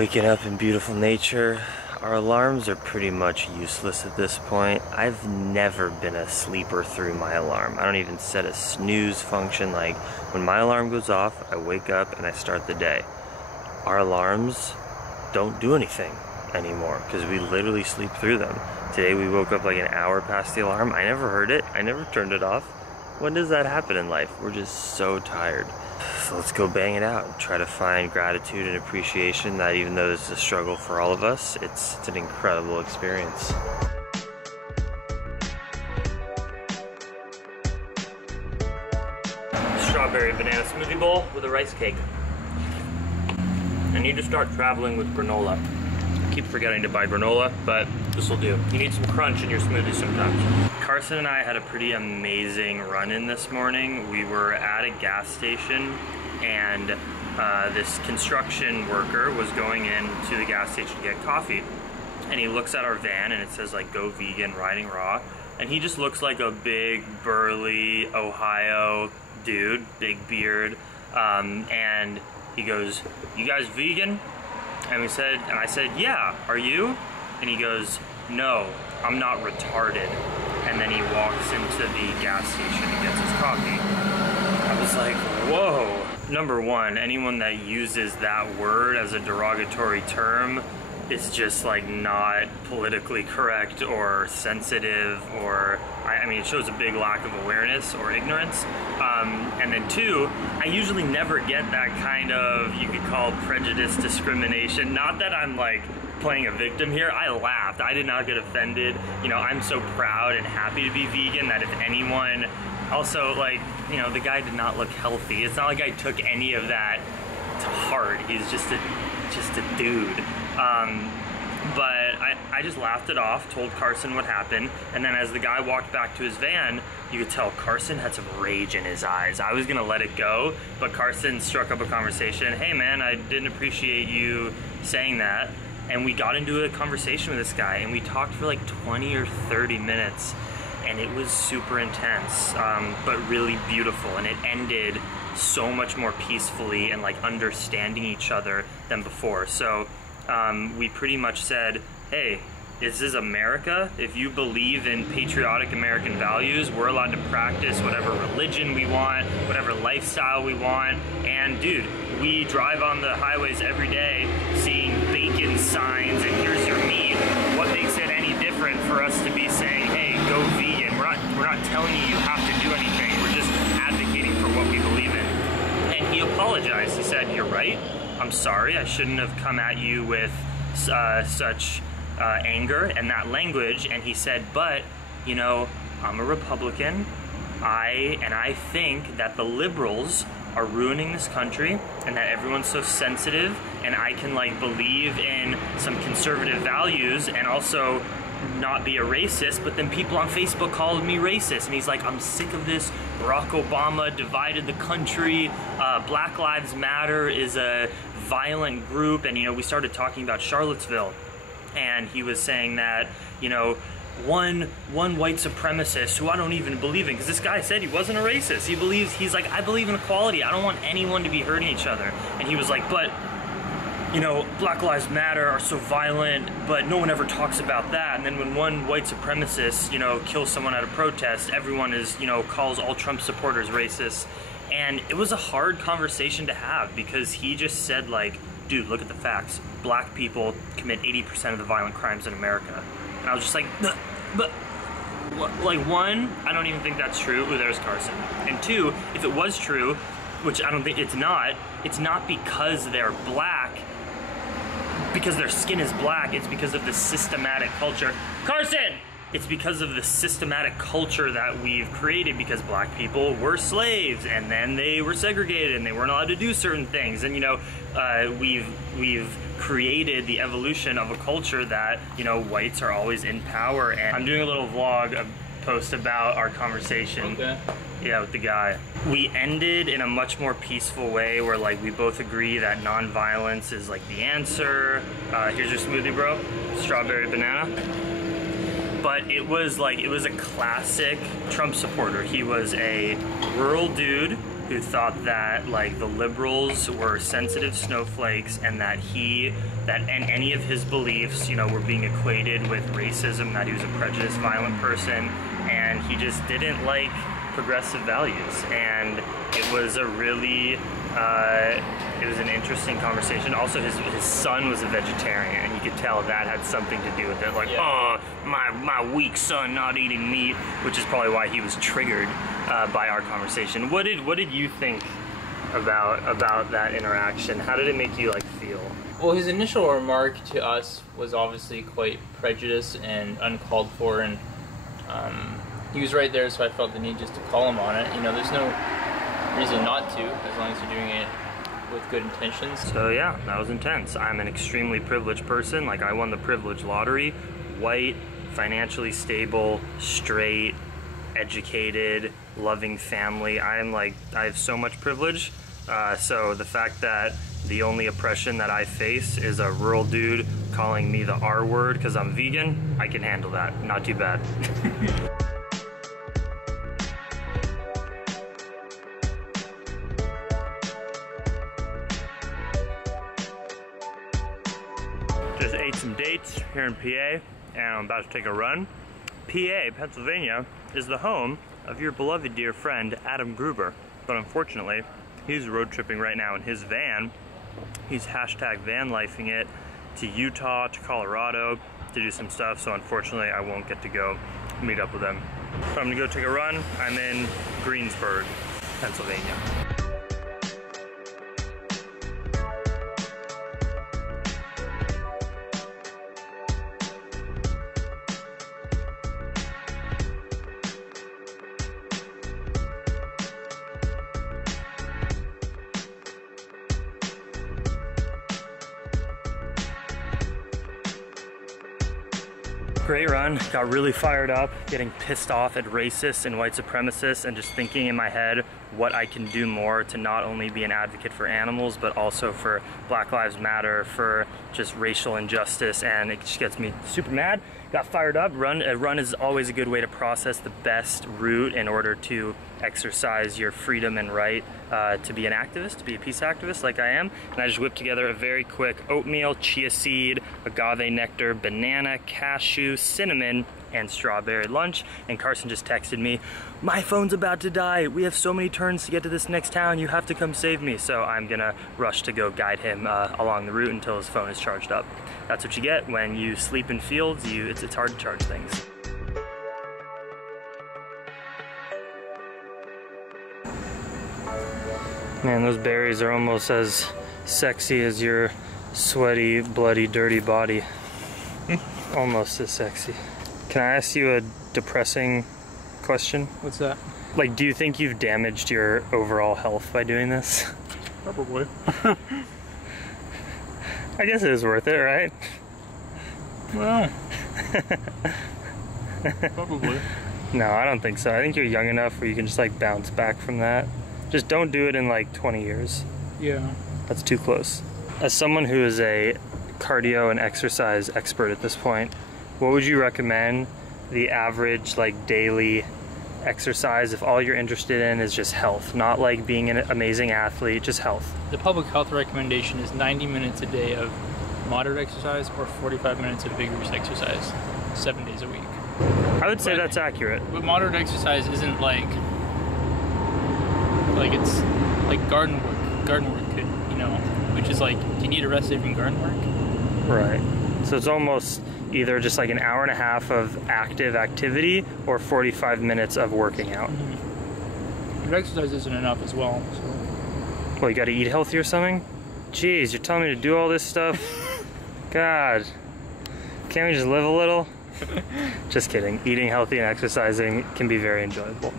Waking up in beautiful nature. Our alarms are pretty much useless at this point. I've never been a sleeper through my alarm. I don't even set a snooze function. Like, when my alarm goes off, I wake up and I start the day. Our alarms don't do anything anymore because we literally sleep through them. Today we woke up like an hour past the alarm. I never heard it. I never turned it off. When does that happen in life? We're just so tired. So let's go bang it out and try to find gratitude and appreciation that even though this is a struggle for all of us, it's an incredible experience. Strawberry banana smoothie bowl with a rice cake. I need to start traveling with granola. I keep forgetting to buy granola, but this will do. You need some crunch in your smoothie sometimes. Carson and I had a pretty amazing run-in this morning. We were at a gas station and this construction worker was going into the gas station to get coffee. And he looks at our van and it says like, "Go vegan, riding raw." And he just looks like a big, burly Ohio dude, big beard. And he goes, "You guys vegan?" And I said, "Yeah, are you?" And he goes, "No, I'm not retarded." And then he walks into the gas station and gets his coffee. I was like, whoa. Number one, anyone that uses that word as a derogatory term is just like not politically correct or sensitive, or I mean, it shows a big lack of awareness or ignorance. And then two, I usually never get that kind of, you could call prejudice discrimination. Not that I'm like playing a victim here. I laughed. I did not get offended. You know, I'm so proud and happy to be vegan that if anyone, also like, you know, the guy did not look healthy. It's not like I took any of that to heart. He's just a dude. But I just laughed it off, told Carson what happened, and then as the guy walked back to his van, you could tell Carson had some rage in his eyes. I was gonna let it go, but Carson struck up a conversation. "Hey man, I didn't appreciate you saying that." And we got into a conversation with this guy, and we talked for like 20 or 30 minutes, and it was super intense, but really beautiful, and it ended so much more peacefully and like understanding each other than before. So we pretty much said, hey, this is America. If you believe in patriotic American values, we're allowed to practice whatever religion we want, whatever lifestyle we want. And dude, we drive on the highways every day seeing bacon signs and here's your meat. What makes it any different for us to be saying, hey, go vegan? We're not telling you have to do anything. We're just advocating for what we believe in. And he apologized. He said, "You're right. I'm sorry. I shouldn't have come at you with such anger and that language." And he said, "But, you know, I'm a Republican. I think that the liberals are ruining this country and that everyone's so sensitive, and I can like believe in some conservative values and also not be a racist, but then people on Facebook called me racist." And he's like, "I'm sick of this. Barack Obama divided the country. Black Lives Matter is a violent group." And you know, we started talking about Charlottesville, and he was saying that, you know, one white supremacist who I don't even believe in, because this guy said he wasn't a racist. He's like, "I believe in equality. I don't want anyone to be hurting each other." And he was like, "But, you know, Black Lives Matter are so violent, but no one ever talks about that." And then when one white supremacist, you know, kills someone at a protest, everyone is, you know, calls all Trump supporters racist. And it was a hard conversation to have because he just said like, dude, look at the facts. Black people commit 80% of the violent crimes in America. And I was just like, but like, one, I don't even think that's true. Ooh, there's Carson. And two, if it was true, which I don't think it's not because they're black, because their skin is black. It's because of the systematic culture. Carson! It's because of the systematic culture that we've created, because black people were slaves and then they were segregated and they weren't allowed to do certain things. And you know, we've created the evolution of a culture that, you know, whites are always in power. And I'm doing a little vlog, a post about our conversation. Okay. Yeah, with the guy. We ended in a much more peaceful way where like we both agree that non-violence is like the answer. Here's your smoothie, bro. Strawberry banana. But it was a classic Trump supporter. He was a rural dude who thought that like the liberals were sensitive snowflakes and that any of his beliefs, you know, were being equated with racism, that he was a prejudiced, violent person, and he just didn't like progressive values. And it was a really it was an interesting conversation. Also, his son was a vegetarian, and you could tell that had something to do with it. Like, oh, my weak son not eating meat, which is probably why he was triggered by our conversation. What did you think about that interaction? How did it make you like feel? Well, his initial remark to us was obviously quite prejudiced and uncalled for, and he was right there, so I felt the need just to call him on it. You know, there's no reason not to, as long as you're doing it with good intentions. So yeah, that was intense. I'm an extremely privileged person. Like, I won the privilege lottery. White, financially stable, straight, educated, loving family. I have so much privilege. So the fact that the only oppression that I face is a rural dude calling me the R word because I'm vegan, I can handle that. Not too bad. Just ate some dates here in PA, and I'm about to take a run. PA, Pennsylvania, is the home of your beloved dear friend, Adam Gruber. But unfortunately, he's road tripping right now in his van. He's hashtag van lifing it to Utah, to Colorado, to do some stuff. So unfortunately, I won't get to go meet up with him. So I'm gonna go take a run. I'm in Greensburg, Pennsylvania. Great run, got really fired up, getting pissed off at racists and white supremacists, and just thinking in my head what I can do more to not only be an advocate for animals, but also for Black Lives Matter, for just racial injustice, and it just gets me super mad. Got fired up. A run is always a good way to process the best route in order to exercise your freedom and right to be an activist, to be a peace activist like I am. And I just whipped together a very quick oatmeal, chia seed, agave nectar, banana, cashew, cinnamon, and strawberry lunch. And Carson just texted me, "My phone's about to die. We have so many turns to get to this next town. You have to come save me." So I'm gonna rush to go guide him along the route until his phone is charged up. That's what you get when you sleep in fields. It's hard to charge things. Man, those berries are almost as sexy as your sweaty, bloody, dirty body. Almost as sexy. Can I ask you a depressing question? What's that? Like, do you think you've damaged your overall health by doing this? Probably. I guess it is worth it, right? Well, probably. No, I don't think so. I think you're young enough where you can just like bounce back from that. Just don't do it in like 20 years. Yeah. That's too close. As someone who is a cardio and exercise expert at this point, what would you recommend the average like daily exercise if all you're interested in is just health, not like being an amazing athlete, just health? The public health recommendation is 90 minutes a day of moderate exercise or 45 minutes of vigorous exercise, 7 days a week. I would say that's accurate. But moderate exercise isn't like it's like garden work could, you know, which is like, do you need a rest day from garden work? Right. So it's almost either just like an hour and a half of active activity or 45 minutes of working out. But exercise isn't enough as well, so. Well, you gotta eat healthy or something? Jeez, you're telling me to do all this stuff? God. Can't we just live a little? Just kidding. Eating healthy and exercising can be very enjoyable.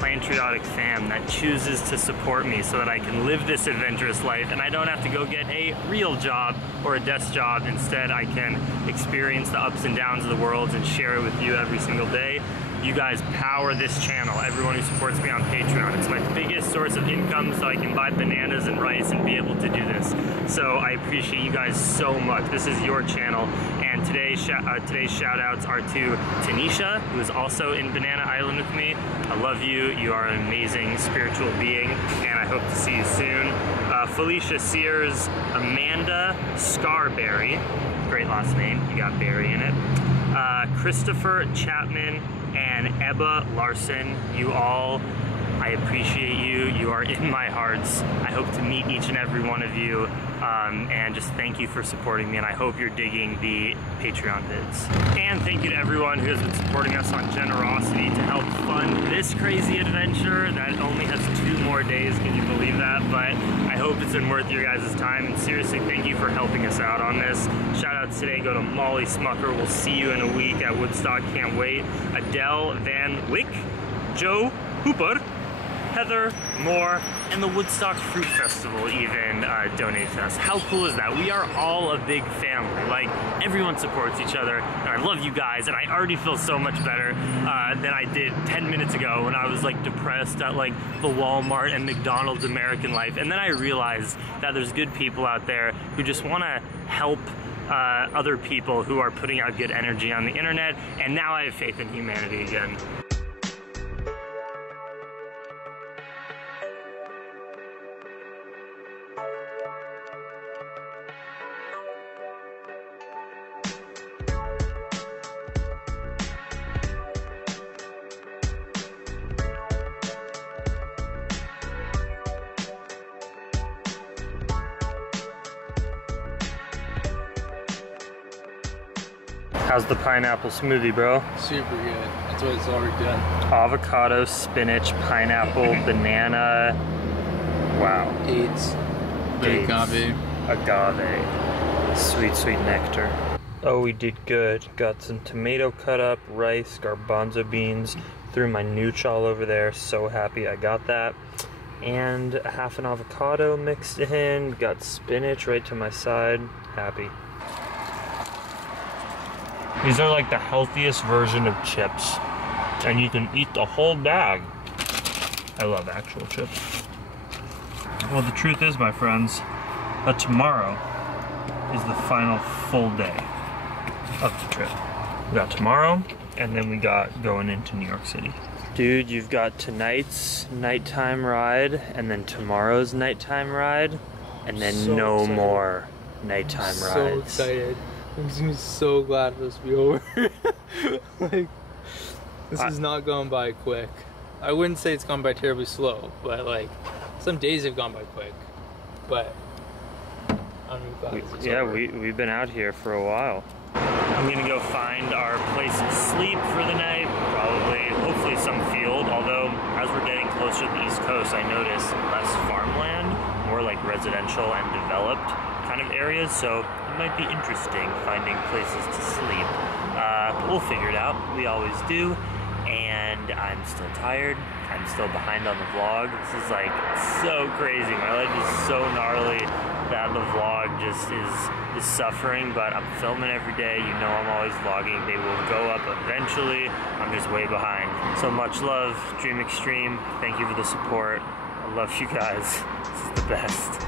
patriotic fam that chooses to support me so that I can live this adventurous life and I don't have to go get a real job or a desk job. Instead, I can experience the ups and downs of the world and share it with you every single day. You guys power this channel, everyone who supports me on Patreon. It's my biggest source of income so I can buy bananas and rice and be able to do this. So I appreciate you guys so much. This is your channel. And today's shout outs are to Tanisha, who is also in Banana Island with me. I love you. You are an amazing spiritual being, and I hope to see you soon. Felicia Sears, Amanda Scarberry, great last name, you got Barry in it. Christopher Chapman and Ebba Larson, you all, I appreciate you. You are in my hearts. I hope to meet each and every one of you, and just thank you for supporting me, and I hope you're digging the Patreon vids. And thank you to everyone who has been supporting us on Generosity to help fund this crazy adventure that only has 2 more days. Can you believe that? But I hope it's been worth your guys' time, and seriously, thank you for helping us out on this. Shout outs today go to Molly Smucker. We'll see you in a week at Woodstock. Can't wait. Adele Van Wyck, Joe Hooper, Heather Moore, and the Woodstock Fruit Festival even donate to us. How cool is that? We are all a big family. Like, everyone supports each other, and I love you guys, and I already feel so much better than I did 10 minutes ago when I was like depressed at like the Walmart and McDonald's American life. And then I realized that there's good people out there who just want to help other people who are putting out good energy on the internet, and now I have faith in humanity again. How's the pineapple smoothie, bro? Super good. That's what it's already done. Avocado, spinach, pineapple, banana. Wow. Dates. Agave. Agave. Sweet, sweet nectar. Oh, we did good. Got some tomato cut up, rice, garbanzo beans. Threw my nooch all over there. So happy I got that. And a half an avocado mixed in. Got spinach right to my side. Happy. These are like the healthiest version of chips, and you can eat the whole bag. I love actual chips. Well, the truth is, my friends, that tomorrow is the final full day of the trip. We got tomorrow, and then we got going into New York City. Dude, you've got tonight's nighttime ride, and then tomorrow's nighttime ride, and then so no excited. More nighttime rides. So excited. I'm so glad this will be over. Like, this is not going by quick. I wouldn't say it's gone by terribly slow, but like, some days have gone by quick. But I'm glad it's over. We've been out here for a while. I'm gonna go find our place to sleep for the night. Probably, hopefully some field. Although, as we're getting closer to the East Coast, I notice less farmland, more like residential and developed kind of areas. So it might be interesting finding places to sleep. We'll figure it out. We always do. And I'm still tired. I'm still behind on the vlog. This is like so crazy. My life is so gnarly that the vlog just is suffering, but I'm filming every day. You know I'm always vlogging. They will go up eventually. I'm just way behind. So much love, Dream Extreme. Thank you for the support. I love you guys. This is the best.